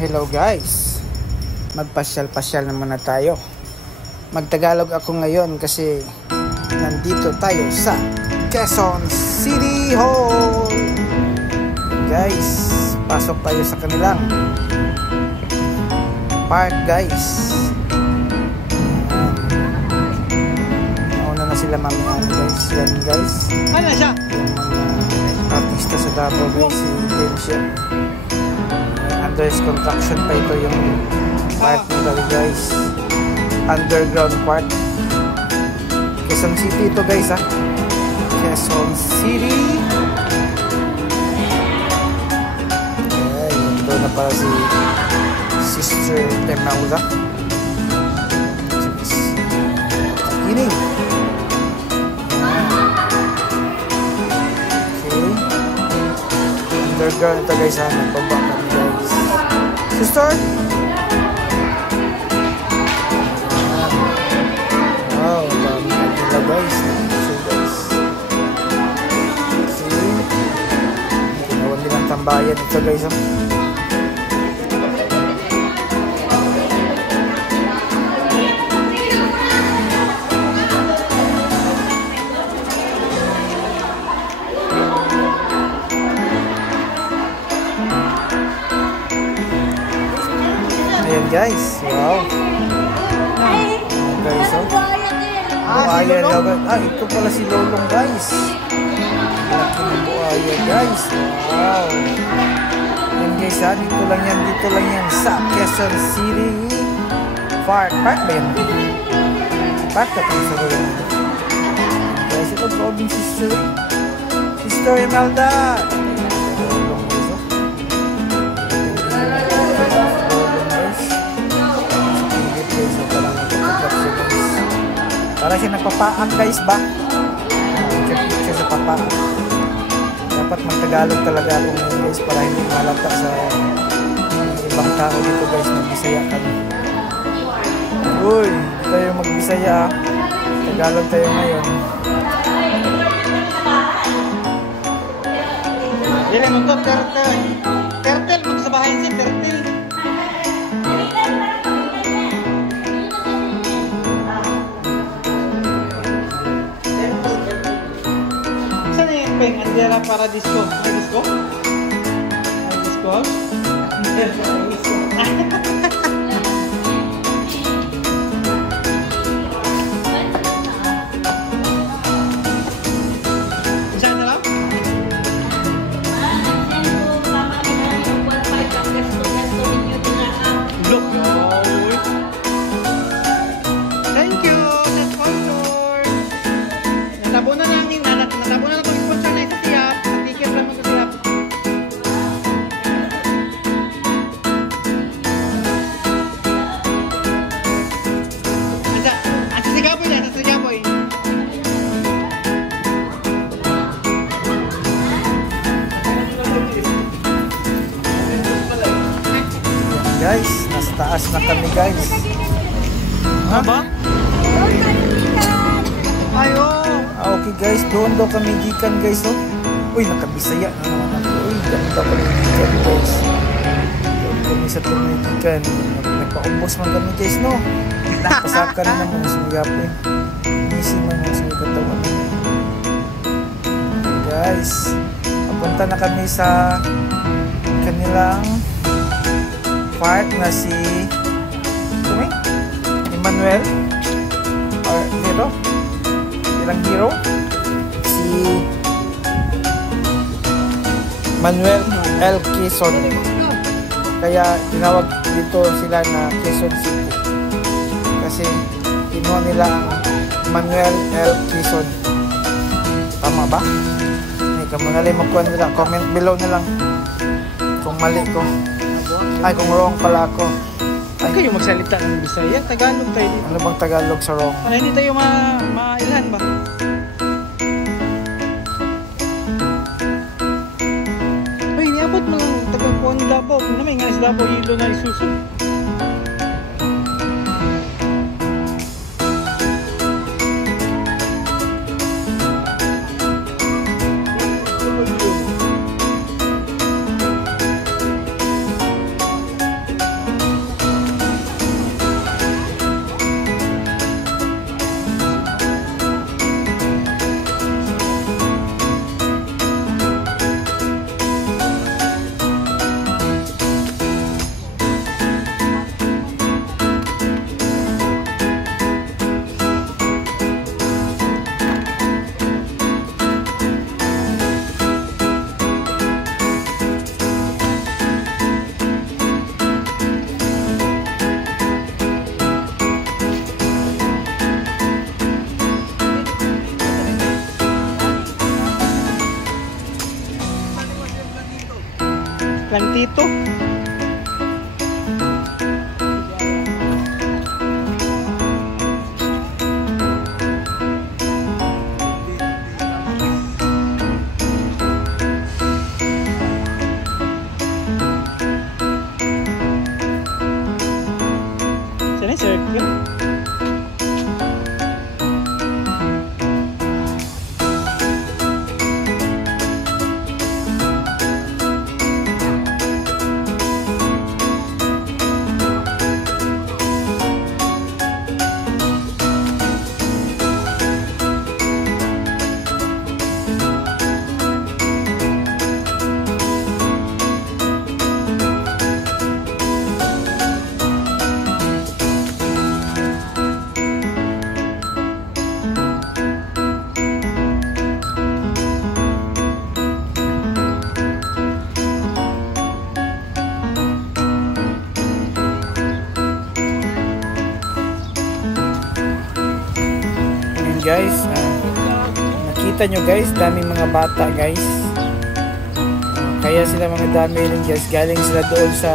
Hello guys, magpasyal-pasyal naman na tayo. Magtagalog ako ngayon kasi nandito tayo sa Quezon City Hall. Guys, pasok tayo sa kanilang park guys. Nauna na sila mamaya guys. Yan guys, ano siya? Yung artista sa Davao guys, si James yan. Under construction pa ito yung park nila guys, underground park. Quezon City ito guys ha, Quezon City. Okay, ito na para si Sister Temauda. Kidding. Okay, underground ito guys ha, nagbaba kami guys. Sister? Wow, dami nila guys. So guys, see, ginawa nilang tambayan ito guys. Ayan guys, wow. Ayan guys, buhaya dagat. Ito pala si Lolong guys. Laki ng buhaya guys. Wow. Ayan guys ha, dito lang yan sa Quezon City Park. Park ba yan? Park ka tayo sa Lolong guys. Ito po ang Sister Imelda. Para siya nagpapaang guys ba? Siya sa papaang. Dapat magtagalog talaga ako ngayon guys para hindi malata sa ibang tao dito guys. Magbisaya kami. Uy, tayo magbisaya. Tagalog tayo ngayon. Yan ang ito, turtle. Turtle, magsabahin siya, turtle. Andera para disco. May disco? May disco? Saan na lang? Look! Thank you! The sponsor! Natabo na lang din. Natabo na lang itong sponsor na isa siya. Ticket lang mo sa siya. At sa Sigaboy na, sa Sigaboy. Guys, nasa taas na kami guys. Ano ba? Ayo! Okay guys, doon daw kami gikan guys. Uy, nakabisaya na naman ako. Uy, ganda pala yung gikan guys. Doon kami sa tumigikan. Nagpa-umbos man kami guys, no? Pasaka na naman sa Yapoy. Easy man sa katawan. Guys, papunta na kami sa kanilang park na si Emmanuel or Hero. Ilang hero? Si Manuel L. Quezon. Kaya tinawag dito sila na Quezon City. Kasi kinuha nila ang Manuel L. Quezon. Tama ba? Ay, kamanali magkuhan nila. Comment below na lang kung mali ko. Ay, kung wrong pala ako. Ay, kayo magsalita ng Bisaya. Tagalog tayo dito. Ano bang Tagalog sa wrong? Para hindi tayo mailhan ba? Uy, niabot mo lang taga-kuhan ni Davao. Kung naman nga si Davao, hilo na isuso. Plantito. Sana circle. Guys, nakita nyo guys, daming mga bata guys, kaya sila mga dami rin guys, galing sila doon sa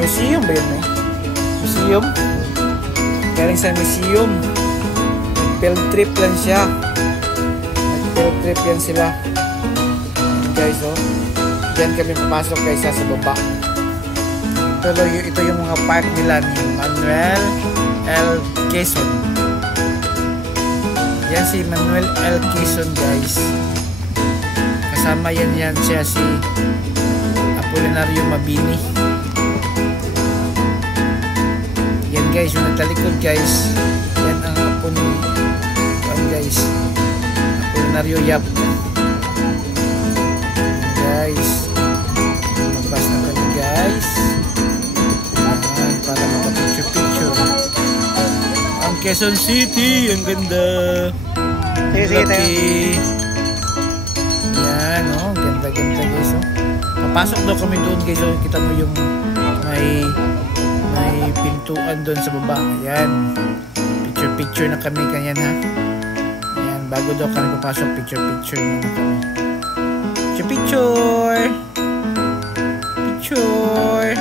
museum ba yun eh? Museum? Galing sa museum, nag-field trip lang siya, nag-field trip yan sila guys. Oh, dyan kami papasok guys sa baba. Ito yung mga park nila ni Manuel L. Quezon. Yan si Manuel L. Quezon guys. Kasama yan siya si Apolinario Mabini. Yan guys, yung nagtalikod guys. Yan ang apo ni guys, Apolinario Yap. Guys, magbas na kami guys. Ayan, para makapicture-picture. Ang Quezon City, ang ganda. Laki. Yan, oh, ganda-ganda guys. Oh. Papasok daw kami doon guys. Oh. Kita mo yung may pintuan doon sa baba. Ayan. Picture-picture na kami kanyan ha. Ayan, bago daw kami papasok, picture-picture na kami. Picture! Picture!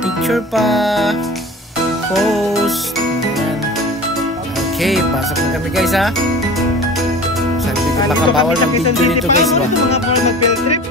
Picture pa! Post! Ayan. Okay, pasok na kami guys ha. Sabi ko baka bawal ng video nito guys ba? Mga para mag-field trip.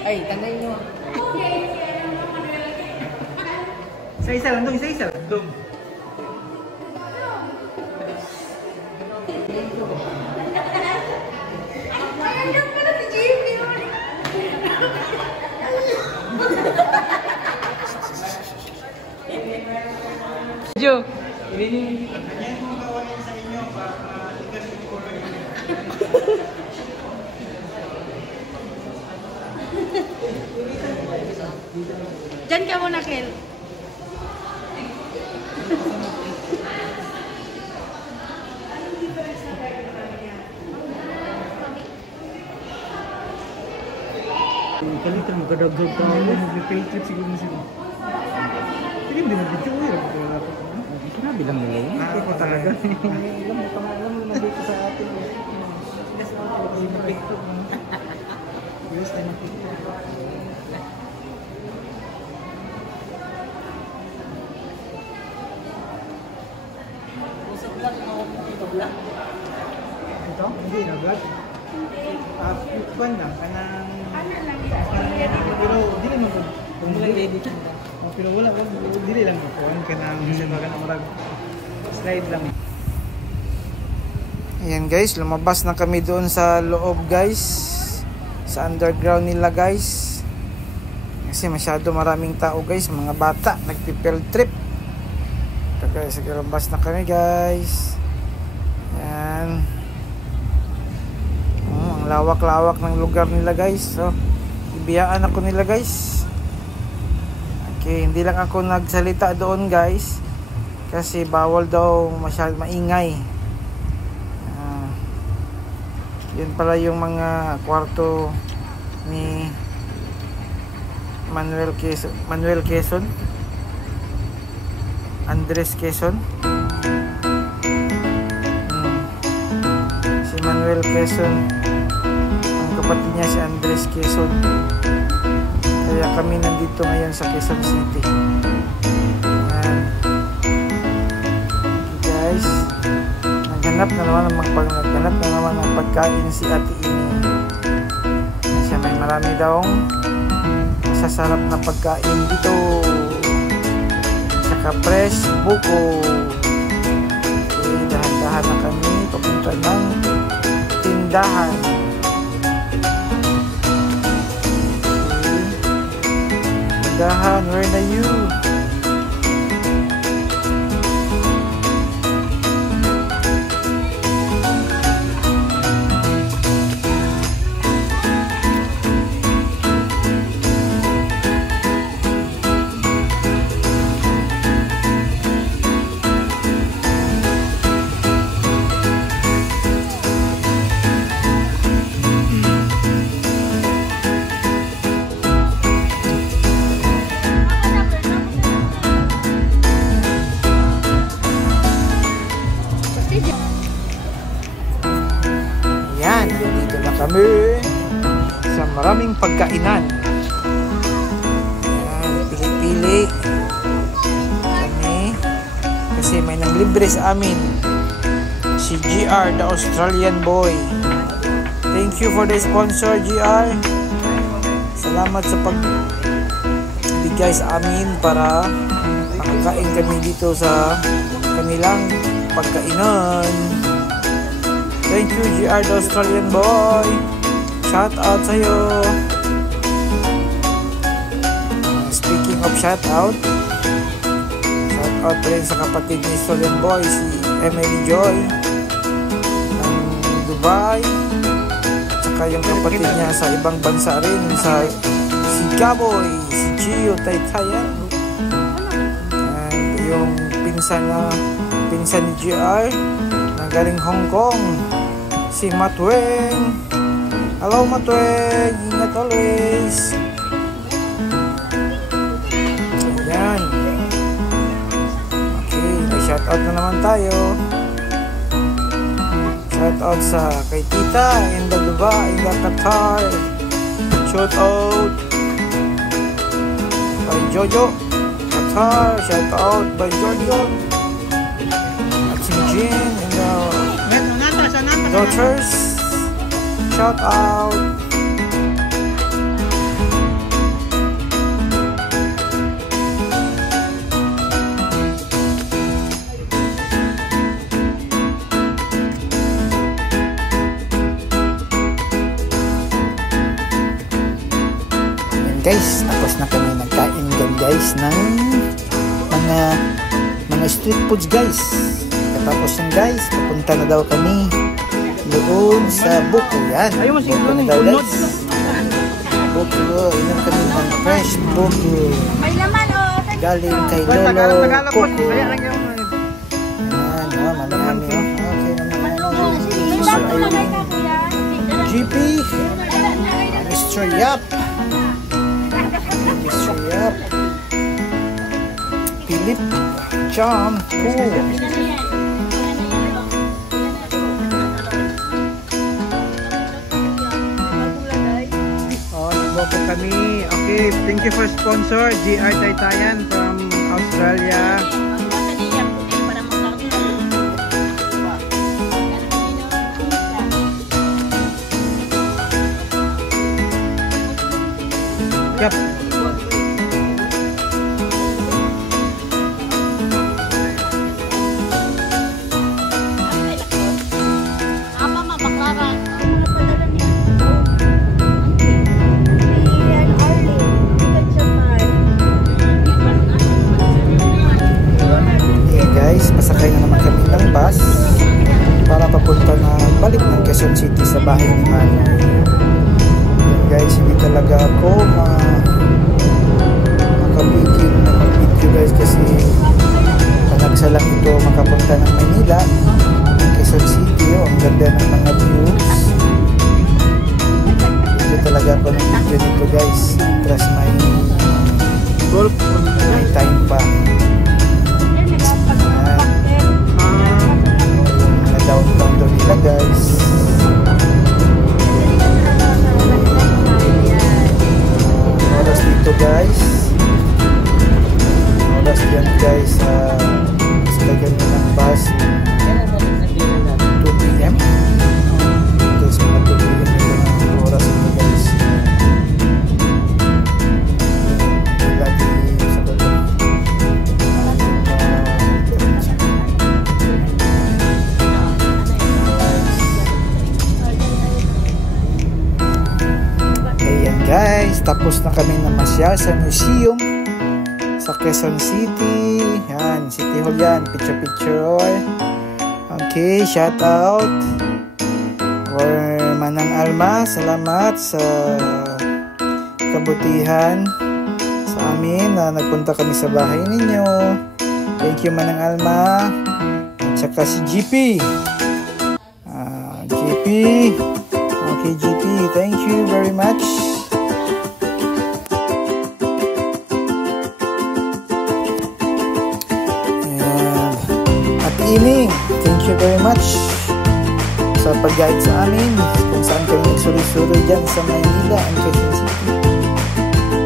Ay, tanay nyo. Isa-isa lang dong, isa-isa lang dong. Jo. Diyan ka muna, Kel. Kalitan mo, kadagdag pa ako. Mag-pay trip siguro na sila. Hindi mo video ko yun. Sinabi lang nila yun. Ako talaga. Alam mo naman dito sa atin. Yes, I'm a ito? Hindi na vlog. Kuan lang, kanang pero dili mo ko. Kung lang edit lang. Pero wala ko, dili lang mo kuan kanang sa mga marag slide lang. Ayan guys, lumabas na kami doon sa loob guys. Sa underground nila guys. Kasi masyado maraming tao guys, mga bata nagpi-field trip. Ito guys, lumabas na kami guys. Ayan. Ang lawak-lawak ng lugar nila guys. So, ibiyaan ako nila guys. Okay, hindi lang ako nagsalita doon guys. Kasi bawal daw masyadong maingay. Yun pala yung mga kwarto ni Manuel Quezon. Andres Quezon. Si Manuel Quezon, ang kapatid niya si Andres Quezon. Kaya kami nandito ngayon sa Quezon City. Ayan. Okay guys, naghanap na naman ng pagkain si Ate Ini. Siya may marami daw masasarap na pagkain dito. Saka fresh buko. Okay, dahan-dahan na kami papunta ng tindahan. Tindahan, where are you? Kami sa maraming pagkainan. Ayan, pili-pili kami kasi may nanglibre sa amin, si GR, the Australian boy. Thank you for the sponsor, GR. Salamat sa pagbigay sa amin para makakain kami dito sa kanilang pagkainan. Thank you, GR, the Australian boy. Shout out sa'yo. Speaking of shout out pa rin sa kapatid ni Australian boy, si Emily Joy ng Dubai. Saka yung kapatid niya sa ibang bansa rin, si Gaboy, si Gio Taytayan. And yung pinsan ni GR na galing Hong Kong, si Matweng. Hello Matweng, ingat always. Ayan. Okay, may shoutout na naman tayo. Shoutout sa kay Tita in the Dubai, in the Qatar. Shoutout by Jojo Qatar. Shoutout by Jojo. At si Jin in the Daughters. Shout out. Guys, tapos na kami nagkain dyan guys ng mga street foods guys. Katapos yan guys, papunta na daw kami doon sa buko. Yan, buko na daw guys. Buko, inom kami ng fresh buko. May laman galing kay Lolo Coco. Yan, marami. Okay, naman. GP, Mr. Yap. Philip. Cham. Cool. Nagboto kami. Okay, thank you for sponsor GR Taytayan from Australia. Yep. Guys, pasakay na naman kami ng bus para papunta na balik ng Quezon City sa bahay ni Manoy. Guys, hindi talaga ako makapigil na mag-video guys kasi panagsa lang ito makapunta ng Manila, Quezon City. Ang ganda ng mga views. Hindi talaga ako ng video dito guys, plus may time pa. Downtown daw nila guys. Oras dito guys. Oras yan guys. Lagyan nyo ng bus 2 PM. Guys, mga 2 PM nito ng oras ito guys. Lagi sa balo. Guys, tapos na kami namasyal sa museum sa Quezon City. Yan, City Hall yan. Picture. Okay, shout out or Manang Alma. Salamat sa kabutihan sa amin na nagpunta kami sa bahay ninyo. Thank you Manang Alma. At saka si GP. GP. Okay, GP. Thank you very much. Ining, thank you very much sa pag-guide sa amin kung saan kami nagsuri-suri dyan sa Manila and Quezon City.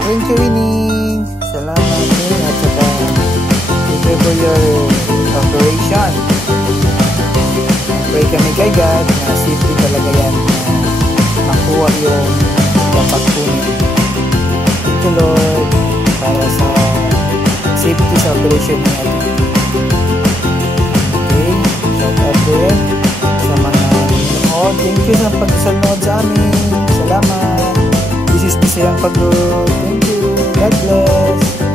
Thank you Ining, salamat din at saka thank you for your cooperation. Pray kami kay God na safety talaga yan na makuha yung dapat kunin. Thank you Lord para sa safety sa operation natin. Shout out din sa mga nanonood. Thank you sa pagsasunod sa amin. Salamat. This is Bisayang Pagod. Thank you. God bless.